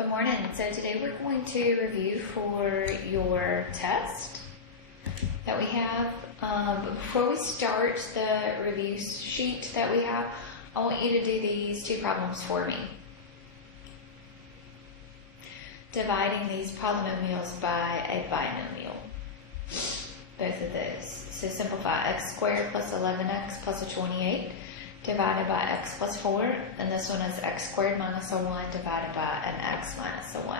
Good morning. So today we're going to review for your test that we have. Before we start the review sheet that we have, I want you to do these two problems for me. Dividing these polynomials by a binomial. Both of those. So simplify x squared plus 11x plus a 28 divided by x plus 4, and this one is x squared minus a 1 divided by an x minus a 1.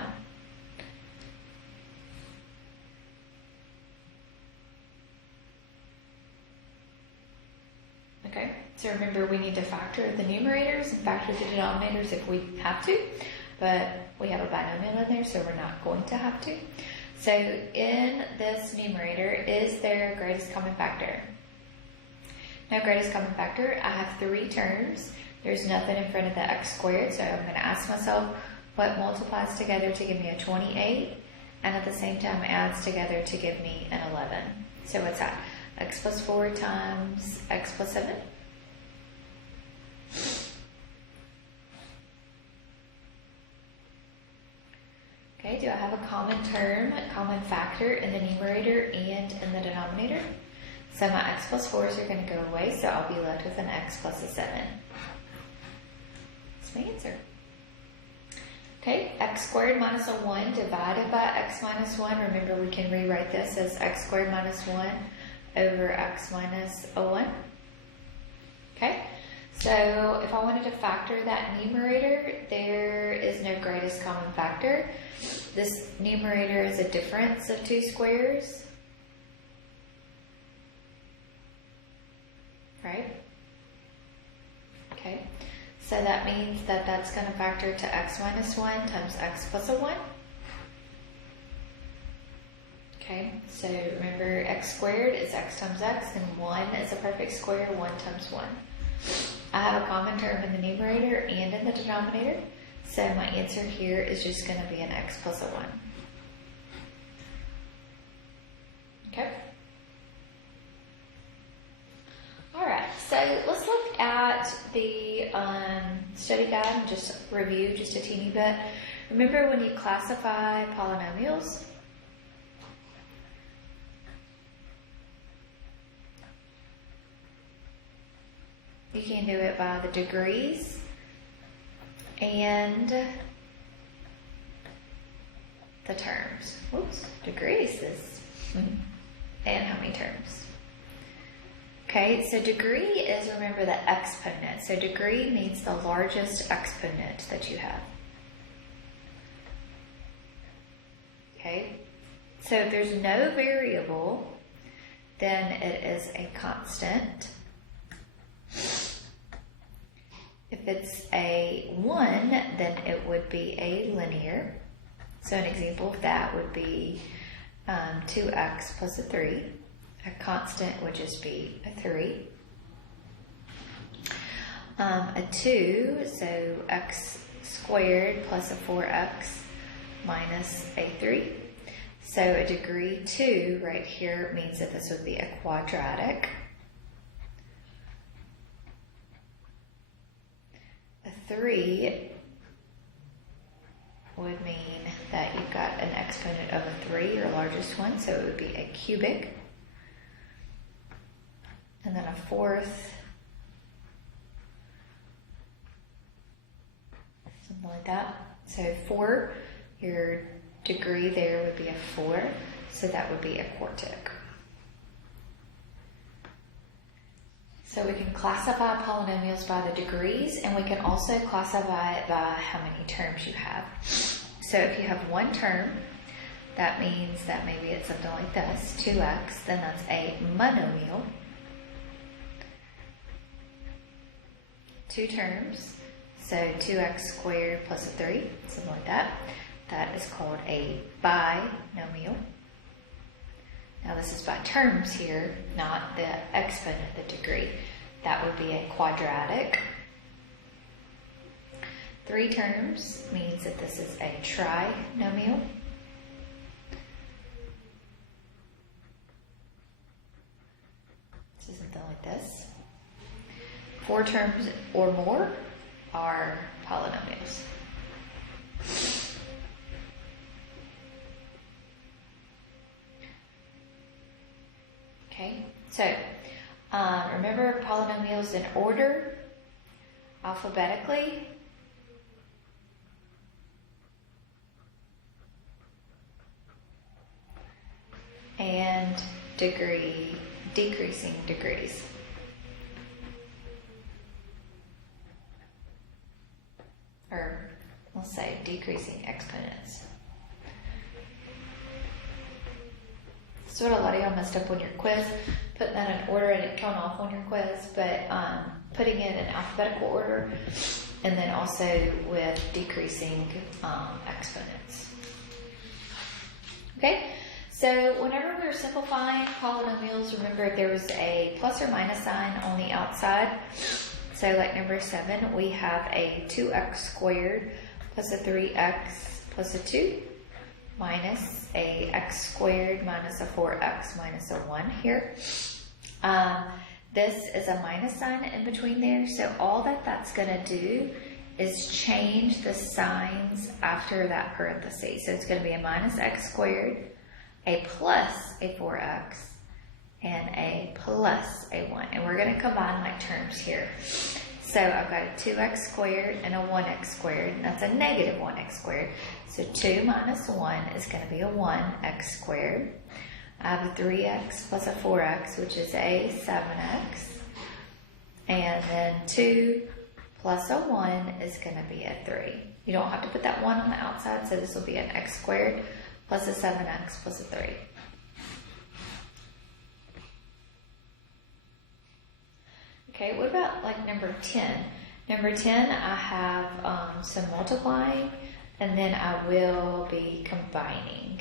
Okay, so remember we need to factor the numerators and factor the denominators if we have to, but we have a binomial in there, so we're not going to have to. So in this numerator, is there a greatest common factor? No greatest common factor. I have 3 terms. There's nothing in front of the x squared, so I'm going to ask myself what multiplies together to give me a 28, and at the same time adds together to give me an 11. So what's that? X plus 4 times x plus 7. Okay, do I have a common term, a common factor in the numerator and in the denominator? So my x plus 4s are going to go away, so I'll be left with an x plus a 7. That's my answer. Okay, x squared minus a 1 divided by x minus 1. Remember, we can rewrite this as x squared minus 1 over x minus a 1. Okay, so if I wanted to factor that numerator, there is no greatest common factor. This numerator is a difference of 2 squares. Right? Okay, so that means that that's going to factor to x minus 1 times x plus a 1. Okay, so remember x squared is x times x, and 1 is a perfect square, 1 times 1. I have a common term in the numerator and in the denominator, so my answer here is just going to be an x plus a 1. Okay. Alright, so let's look at the study guide and just review just a teeny bit. Remember when you classify polynomials? You can do it by the degrees and the terms. Whoops, degrees is, and how many terms? Okay, so degree is, remember, the exponent. So degree means the largest exponent that you have. Okay, so if there's no variable, then it is a constant. If it's a 1, then it would be a linear. So an example of that would be 2x plus a 3. A constant would just be a 3. A 2, so x squared plus a 4x minus a 3. So a degree 2 right here means that this would be a quadratic. A 3 would mean that you've got an exponent of a 3, your largest one, so it would be a cubic. And then a 4th, something like that. So 4, your degree there would be a 4, so that would be a quartic. So we can classify polynomials by the degrees, and we can also classify it by how many terms you have. So if you have 1 term, that means that maybe it's something like this, 2x, then that's a monomial. 2 terms, so 2x squared plus a 3, something like that. That is called a binomial. Now this is by terms here, not the exponent, the degree. That would be a quadratic. 3 terms means that this is a trinomial. So something like this. 4 terms or more are polynomials. So, remember polynomials in order, alphabetically. And decreasing degrees. Or let's say decreasing exponents. That's what a lot of y'all messed up on your quiz. Putting that in order, I didn't count off on your quiz, but putting it in alphabetical order, and then also with decreasing exponents. Okay? So whenever we're simplifying polynomials, remember there was a plus or minus sign on the outside. So like number 7, we have a 2x squared plus a 3x plus a 2 minus a x squared minus a 4x minus a 1 here. This is a minus sign in between there. So all that's going to do is change the signs after that parenthesis. So it's going to be a minus x squared, a plus a 4x, and a plus a 1. And we're going to combine like terms here. So I've got a 2x squared and a 1x squared. That's a negative 1x squared. So 2 minus 1 is going to be a 1x squared. I have a 3x plus a 4x, which is a 7x. And then 2 plus a 1 is going to be a 3. You don't have to put that 1 on the outside, so this will be an x squared plus a 7x plus a 3. Okay, what about like number 10? Number 10, I have some multiplying, and then I will be combining.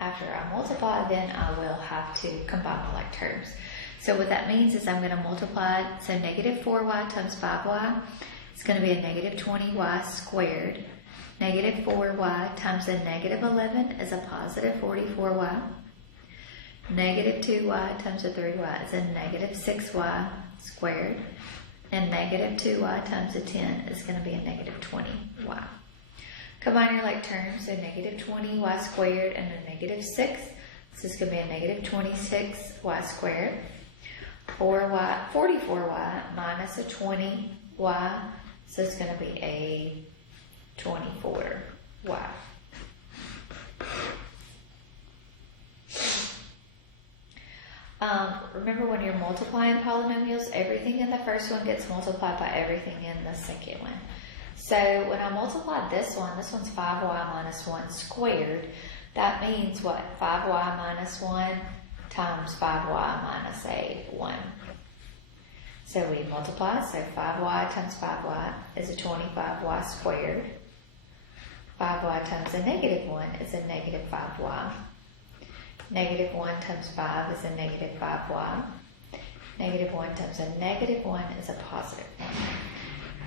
After I multiply, then I will have to combine the like terms. So what that means is I'm going to multiply, so negative 4y times 5y, it's going to be a negative 20y squared. Negative 4y times a negative 11 is a positive 44y. Negative 2y times a 3y is a negative 6y squared. And negative 2y times a 10 is going to be a negative 20y. Combine your like terms, so negative 20y squared and a negative 6. This is going to be a negative 26y squared. 44y minus a 20y, so it's going to be a 24y. Remember when you're multiplying polynomials, everything in the first one gets multiplied by everything in the second one. So when I multiply this one's 5y minus 1 squared. That means what? 5y minus 1 times 5y minus a 1. So we multiply, so 5y times 5y is a 25y squared. 5y times a negative 1 is a negative 5y. Negative 1 times 5 is a negative 5y. Negative 1 times a negative 1 is a positive 1.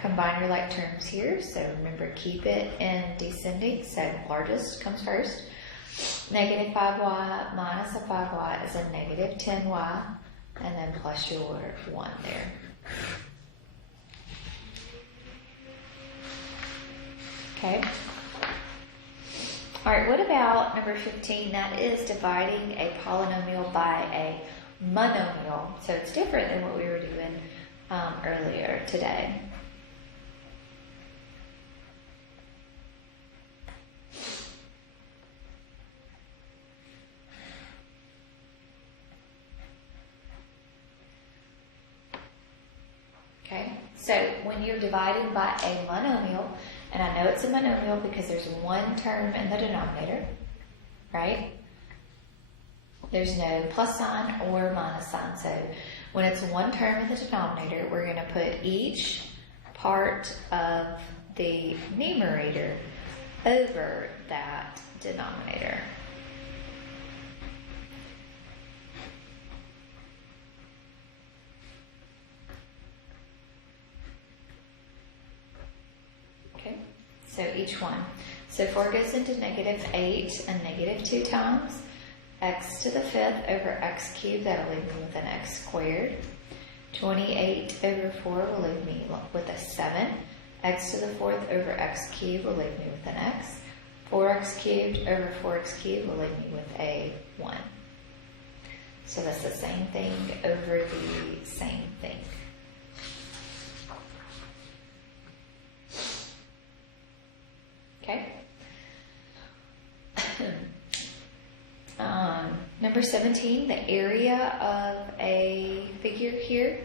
Combine your like terms here, so remember keep it in descending, so largest comes first. Negative 5y minus a 5y is a negative 10y, and then plus your 1 there. Okay. All right, what about number 15? That is dividing a polynomial by a monomial. So it's different than what we were doing earlier today. Okay, so when you're dividing by a monomial, and I know it's a monomial because there's one term in the denominator, right? There's no plus sign or minus sign. So when it's one term in the denominator, we're going to put each part of the numerator over that denominator. Okay, so each one. So 4 goes into negative 8 and negative 2 times. X to the 5th over x cubed, that'll leave me with an x squared. 28 over 4 will leave me with a 7. X to the 4th over x cubed will leave me with an x. 4x cubed over 4x cubed will leave me with a 1. So that's the same thing over the same thing. Okay. Number 17, the area of a figure here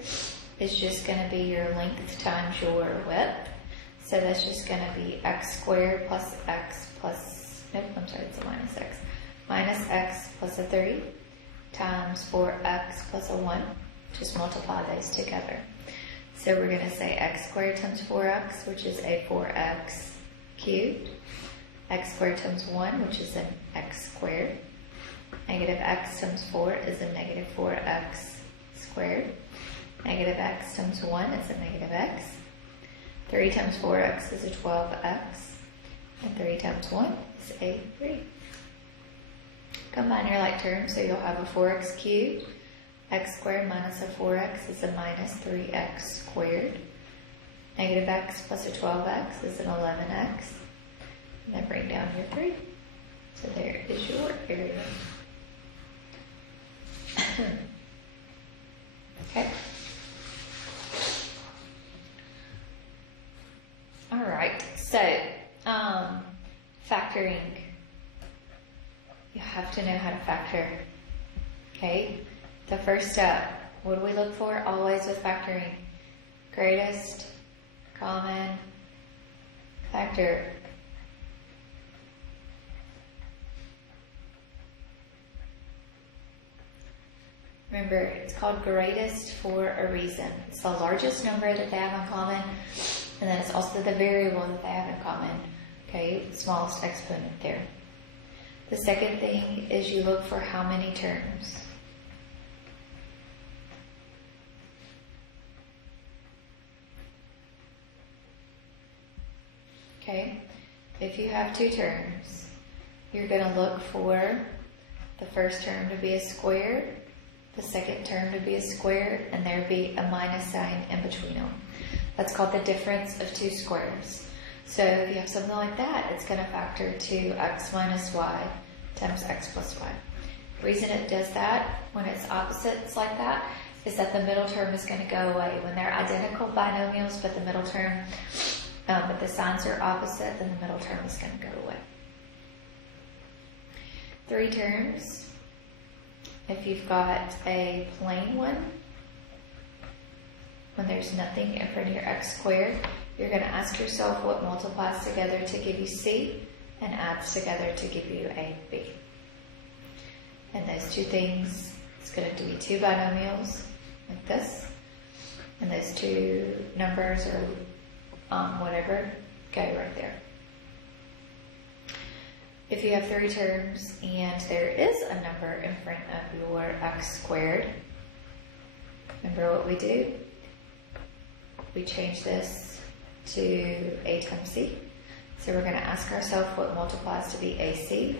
is just going to be your length times your width. So that's just going to be x squared plus x plus, nope, I'm sorry, it's a minus x. Minus x plus a 3 times 4x plus a 1. Just multiply those together. So we're going to say x squared times 4x, which is a 4x cubed. X squared times 1, which is an x squared. Negative x times 4 is a negative 4x squared. Negative x times 1 is a negative x. 3 times 4x is a 12x. And 3 times 1 is a 3. Combine your like terms, so you'll have a 4x cubed. X squared minus a 4x is a minus 3x squared. Negative x plus a 12x is an 11x. And then bring down your 3. So there is your area. Okay. All right. So, factoring. You have to know how to factor. Okay. The first step. What do we look for? Always with factoring. Greatest common factor. Remember, it's called greatest for a reason. It's the largest number that they have in common, and then it's also the variable that they have in common. Okay, smallest exponent there. The second thing is you look for how many terms. Okay, if you have 2 terms, you're going to look for the first term to be a square, the second term to be a square, and there be a minus sign in between them. That's called the difference of 2 squares. So if you have something like that, it's going to factor to x minus y times x plus y. The reason it does that when it's opposites like that is that the middle term is going to go away. When they're identical binomials, but the middle term, but the signs are opposite, then the middle term is going to go away. 3 terms. If you've got a plain one, when there's nothing in front of your x squared, you're going to ask yourself what multiplies together to give you c and adds together to give you a b. And those 2 things, it's going to be 2 binomials like this, and those 2 numbers or whatever go right there. If you have 3 terms and there is a number in front of your x squared, remember what we do? We change this to a times c. So we're going to ask ourselves what multiplies to be ac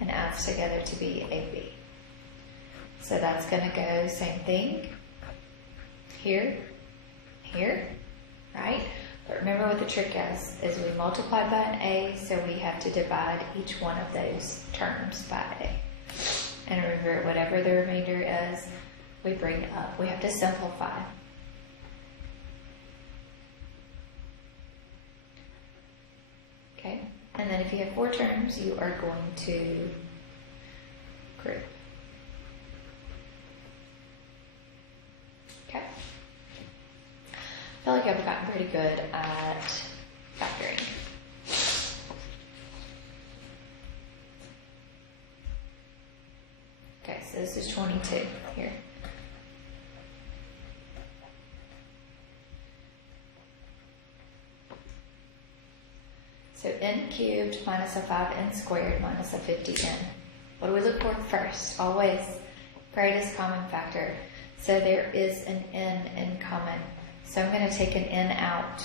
and adds together to be ab. So that's going to go same thing here, here, right? But remember what the trick is we multiply by an a, so we have to divide each one of those terms by a. And remember, whatever the remainder is, we bring up. We have to simplify. Okay? And then if you have 4 terms, you are going to group. Okay? I feel like I've gotten pretty good at factoring. Okay, so this is 22 here. So n cubed minus a 5n squared minus a 50n. What do we look for first? Always greatest common factor. So there is an n in common. So I'm going to take an n out,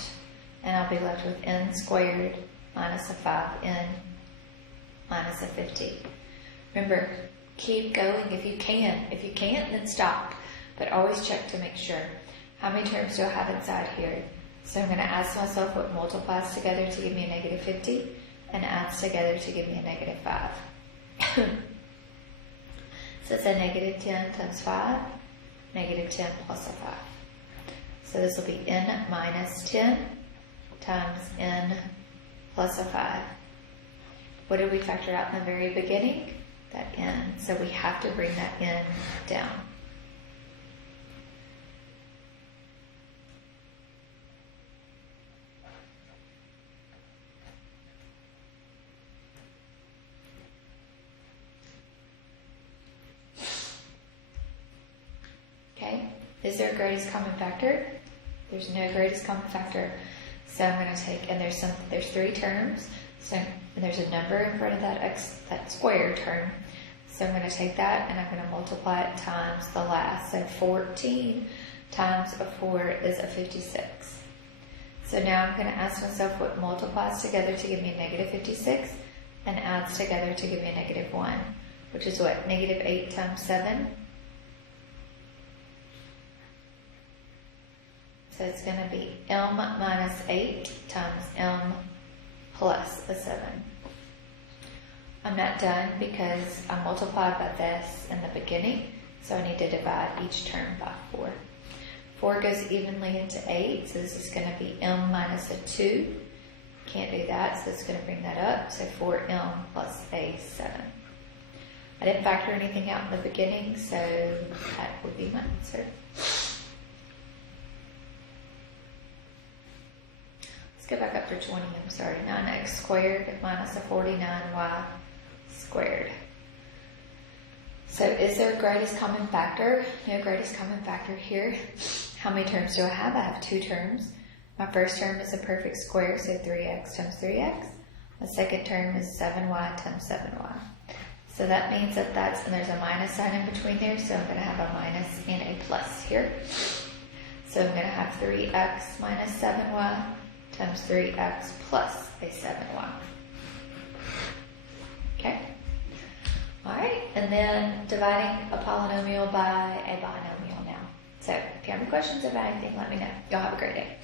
and I'll be left with n squared minus a 5n minus a 50. Remember, keep going if you can. If you can't, then stop. But always check to make sure. How many terms do I have inside here? So I'm going to ask myself what multiplies together to give me a negative 50 and adds together to give me a negative 5. So it's a negative 10 times 5, negative 10 plus a 5. So this will be n minus 10 times n plus a 5. What did we factor out in the very beginning? That n. So we have to bring that n down. Okay, is there a greatest common factor? There's no greatest common factor. So I'm going to take, and there's 3 terms. So and there's a number in front of that square term. So I'm going to take that and I'm going to multiply it times the last. So 14 times a 4 is a 56. So now I'm going to ask myself what multiplies together to give me a negative 56 and adds together to give me a negative 1, which is what? Negative 8 times 7. So it's going to be m minus 8 times m plus a 7. I'm not done because I multiplied by this in the beginning, so I need to divide each term by 4. 4 goes evenly into 8, so this is going to be m minus a 2. Can't do that, so it's going to bring that up. So 4m plus a 7. I didn't factor anything out in the beginning, so that would be my answer. Go back up to 20, I'm sorry, 9x squared minus a 49y squared. So is there a greatest common factor? No greatest common factor here. How many terms do I have? I have 2 terms. My first term is a perfect square, so 3x times 3x. My second term is 7y times 7y. So that means that and there's a minus sign in between there, so I'm going to have a minus and a plus here. So I'm going to have 3x minus 7y times 3x plus a 7y. Okay? Alright, and then dividing a polynomial by a binomial now. So if you have any questions about anything, let me know. Y'all have a great day.